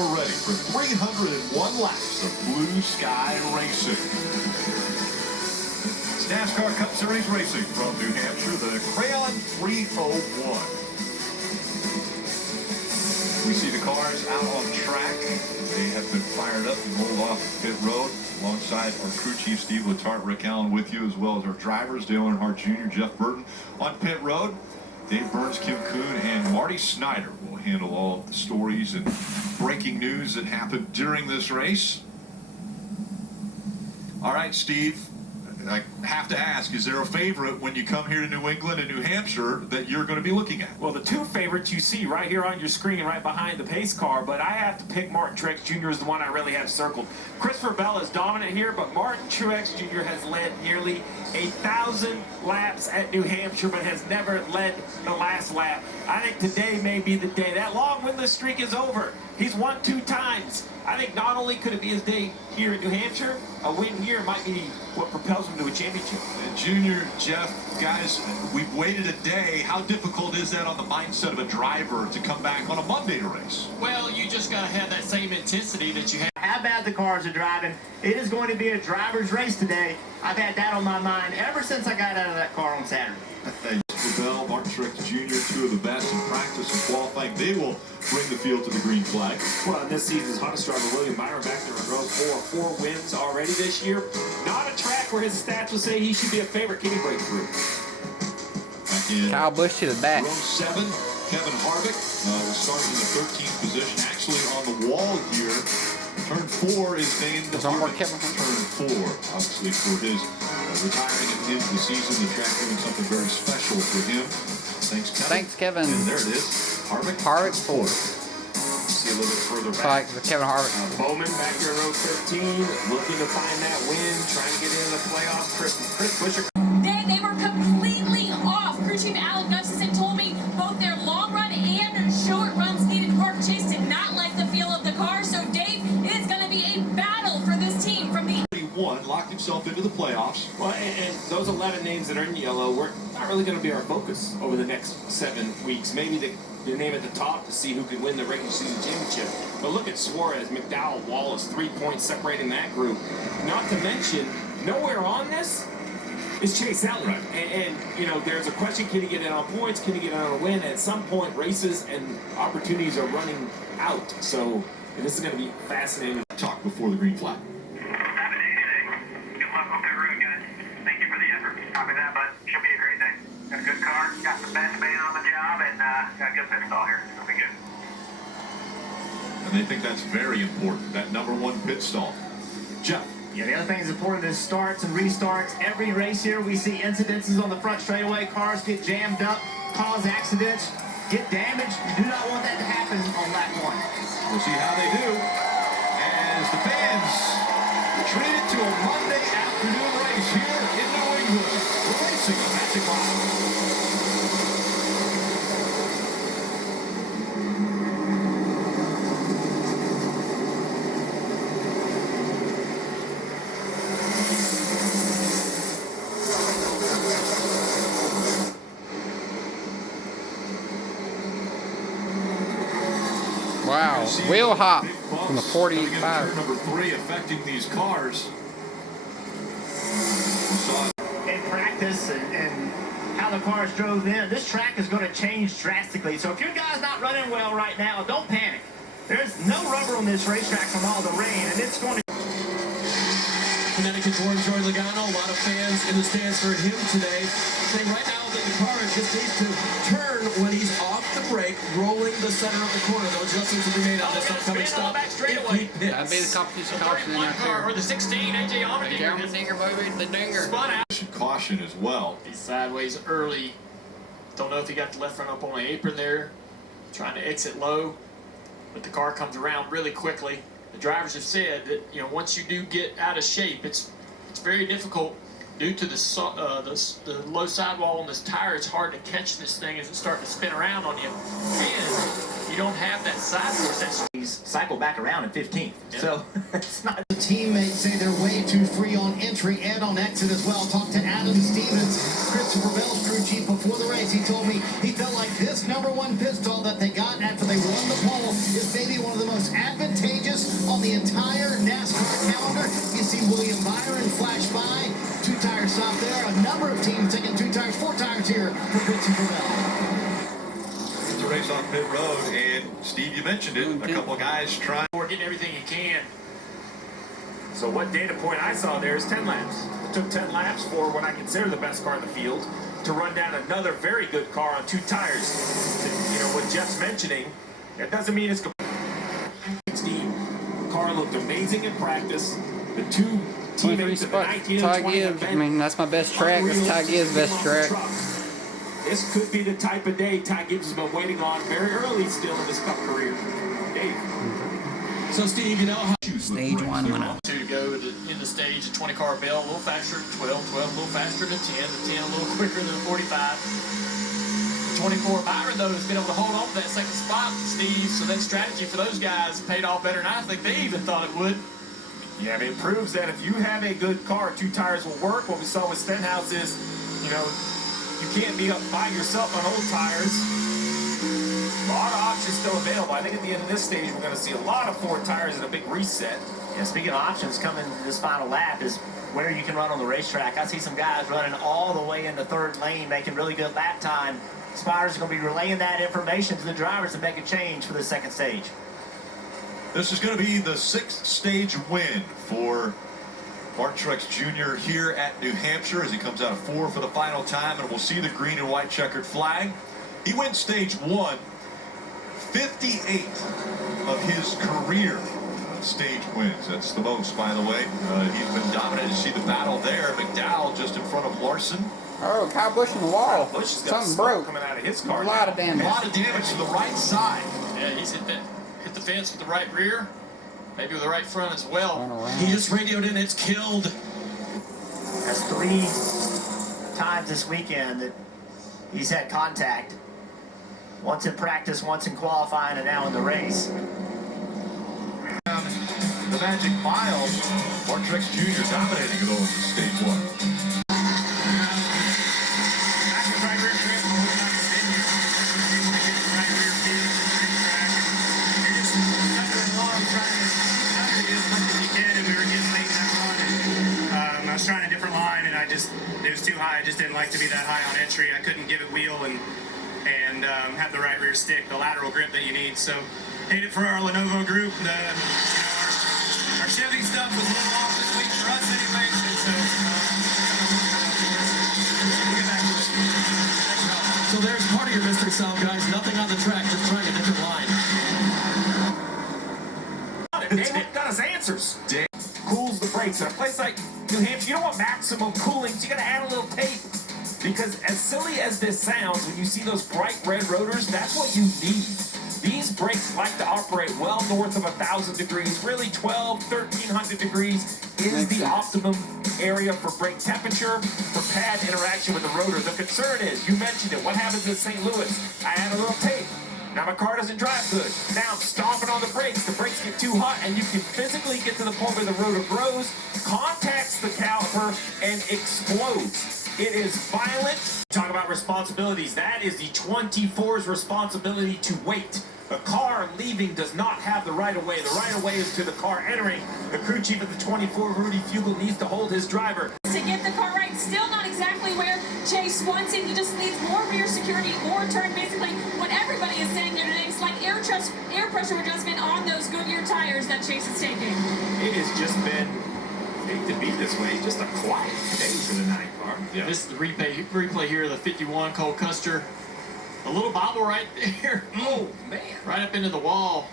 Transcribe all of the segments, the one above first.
we're ready for 301 laps of blue sky racing. It's NASCAR Cup Series racing from New Hampshire, the Crayon 301. We see the cars out on track. They have been fired up and rolled off pit road alongside our crew chief, Steve Letarte, Rick Allen with you, as well as our drivers, Dale Earnhardt Jr., Jeff Burton. On pit road, Dave Burns, Kim Kuhn, and Marty Snyder will handle all of the stories and breaking news that happened during this race. All right, Steve, I have to ask, is there a favorite when you come here to New England and New Hampshire that you're going to be looking at? Well, the two favorites you see right here on your screen, right behind the pace car, but I have to pick Martin Truex Jr. is the one I really have circled. Christopher Bell is dominant here, but Martin Truex Jr. has led nearly 1,000 laps at New Hampshire, but has never led the last lap. I think today may be the day. That long winless streak is over. He's won 2 times. I think not only could it be his day here in New Hampshire, a win here might be what propels him to a championship. And Junior, Jeff, guys, we've waited a day. How difficult is that on the mindset of a driver to come back on a Monday to race? Well, you just got to have that same intensity that you have. How bad the cars are driving. It is going to be a driver's race today. I've had that on my mind ever since I got out of that car on Saturday. Bell, Martin Truex Jr., 2 of the best in practice and qualifying. They will bring the field to the green flag. Well, this season's hottest driver, William Byron, back there in row 4 wins already this year. Not a track where his stats would say he should be a favorite. Can he break through? Kyle Busch to the back. Row 7, Kevin Harvick will start in the 13th position. Actually on the wall here, turn 4 is named Harvick. Turn 4, obviously for his retiring at the end of the season. The track doing something very special for him. Thanks, Kevin. Thanks, Kevin. And there it is. Harvick 4. See a little bit further back. Like the Kevin Harvick. Bowman back here in row 15, looking to find that win, trying to get into the playoffs. Chris Buescher. They were completely off. Crew Chief Alec Gustafson told me both their long run and short runs needed Park Chase did not like the feel of the car. So Dave, it's going to be a battle for this team from the locked himself into the playoffs. Well, and those 11 names that are in yellow, we're not really going to be our focus over the next 7 weeks. Maybe the name at the top to see who could win the regular season championship. But look at Suarez, McDowell, Wallace, 3 points separating that group. Not to mention, nowhere on this is Chase Elliott. Right. And, you know, there's a question, can he get in on points? Can he get in on a win? At some point, races and opportunities are running out. So this is going to be fascinating. Talk before the green flag. Copy that, but should be a great day. Got a good car, got the best man on the job, and got a good pit stall here. It'll be good. And they think that's very important, that #1 pit stall. Jeff. Yeah, the other thing that's important is starts and restarts. Every race here, we see incidences on the front straightaway. Cars get jammed up, cause accidents, get damaged. You do not want that to happen on lap 1. We'll see how they do as the fans treat it to a Monday afternoon race here in New England. We're racing on Magic Line. Wow, wheel hop from the 45. Number 3 affecting these cars. In practice and how the cars drove in, this track is going to change drastically. So if your guy's not running well right now, don't panic. There's no rubber on this racetrack from all the rain, and it's going to... Connecticut born Joey Logano, a lot of fans in the stands for him today. Saying right now that the car just needs to turn when he's off the brake, rolling the center of the corner. No adjustments will be made on this upcoming stop. That'd be the competition caution in that car. Or the 16, AJ Allmendinger, the dinger. Spun out. Caution as well. He's sideways early. Don't know if he got the left front up on the apron there. Trying to exit low. But the car comes around really quickly. The drivers have said that, you know, once you do get out of shape, it's very difficult due to the low sidewall on this tire. It's hard to catch this thing as it's starting to spin around on you, and you don't have that sidewall. He's cycled back around in 15th, so it's not. The teammates say they're way too free on entry and on exit as well. Talked to Adam Stevens, Christopher Bell's crew chief before the race. He told me he felt like this #1 pit stall that they got after the they won the pole is maybe one of the most advantageous on the entire NASCAR calendar. You see William Byron flash by, 2-tire stop there. A number of teams taking 2 tires, 4 tires here for Christopher Bell. It's a race on pit road, and Steve, you mentioned it. A couple of guys trying. We're getting everything you can. So what data point I saw there is 10 laps. It took 10 laps for what I consider the best car in the field to run down another very good car on 2 tires. You know, what Jeff's mentioning, it doesn't mean it's 16. Car looked amazing in practice. The 2 teammates of the 19 and 20 Gibbs. I mean, that's my best track. That's Ty Gibbs' best track. This could be the type of day Ty Gibbs has been waiting on very early still in his Cup career. Dave. So, Steve, you know how Stage 1 went up. 2 to go in the stage, a 20-car bell, a little faster than 12, 12 a little faster than 10, the 10 a little quicker than 45. The 24 Byron, though, has been able to hold on to that second spot, Steve, so that strategy for those guys paid off better than I think they even thought it would. Yeah, I mean, it proves that if you have a good car, 2 tires will work. What we saw with Stenhouse is, you know, you can't be up by yourself on old tires. A lot of options still available. I think at the end of this stage, we're going to see a lot of 4 tires and a big reset. Yeah, speaking of options coming this final lap is where you can run on the racetrack. I see some guys running all the way in the 3rd lane, making really good lap time. Spotters are going to be relaying that information to the drivers to make a change for the 2nd stage. This is going to be the 6th stage win for Martin Truex Jr. here at New Hampshire as he comes out of 4 for the final time, and we'll see the green and white checkered flag. He wins stage 1, 58 of his career stage wins. That's the most, by the way. He's been dominating. You see the battle there. McDowell just in front of Larson. Oh, Kyle Busch in the wall. Busch has got Something broke. coming out of his car. A lot of damage. A lot of damage to the right side. Yeah, he's hit the fence with the right rear, maybe with the right front as well. he just radioed in, it's killed. That's 3 times this weekend that he's had contact. Once in practice, once in qualifying, and now in the race. The Magic Mile, Martin Truex Jr. dominating it over stage 1. I was trying a different line, and it was too high. I just didn't like to be that high on entry. I couldn't give it wheel and have the right rear stick, the lateral grip that you need. So, hate it for our Lenovo group. Our Chevy stuff was a little off this week for us anyways, and so we'll get back to it. So there's part of your mystery solved, guys. Nothing on the track, just trying a different line. Dave got his answers. Dave cools the brakes. In a place like New Hampshire, you don't want maximum cooling, so you got to add a little tape. Because as silly as this sounds, when you see those bright red rotors, that's what you need. These brakes like to operate well north of 1,000 degrees. Really, 1,300 degrees is the optimum area for brake temperature, for pad interaction with the rotor. The concern is, you mentioned it, what happens in St. Louis? I add a little tape. Now my car doesn't drive good. Now I'm stomping on the brakes get too hot, and you can physically get to the point where the rotor grows, contacts the caliper, and explodes. It is violent. Talk about responsibilities. That is the 24's responsibility to wait. The car leaving does not have the right-of-way. The right-of-way is to the car entering. The crew chief of the 24, Rudy Fugel, needs to hold his driver. To get the car right, still not exactly where Chase wants it. He just needs more rear security, more turn. Basically, what everybody is saying there today is like air pressure adjustment on those Goodyear tires that Chase is taking. It has just been, hate to be this way, just a quiet day for the 9 car. Yeah. This is the replay here of the 51 Cole Custer. A little bobble right there. Oh, man. Right up into the wall.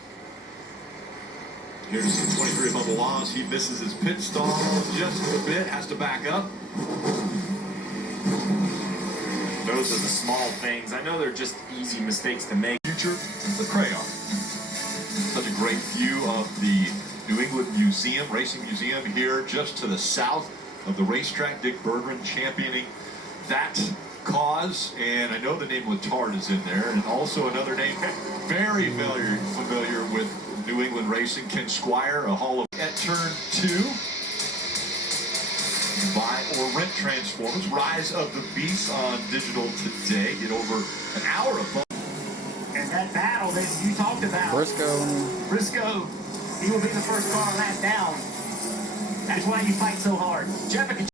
Here's some 23 above the loss. He misses his pit stall just a bit, has to back up. Those are the small things. I know they're just easy mistakes to make. Future, the crayon. Such a great view of the New England Museum, Racing Museum here just to the south of the racetrack. Dick Berggren championing that cause, and I know the name Letard is in there, and also another name very familiar with New England racing, Ken Squire, a Hall of at turn 2. Buy or rent Transformers, Rise of the Beast on digital today. Get over an hour of fun. And that battle that you talked about. Briscoe, he will be the first car lap down. That's why you fight so hard. Jeff,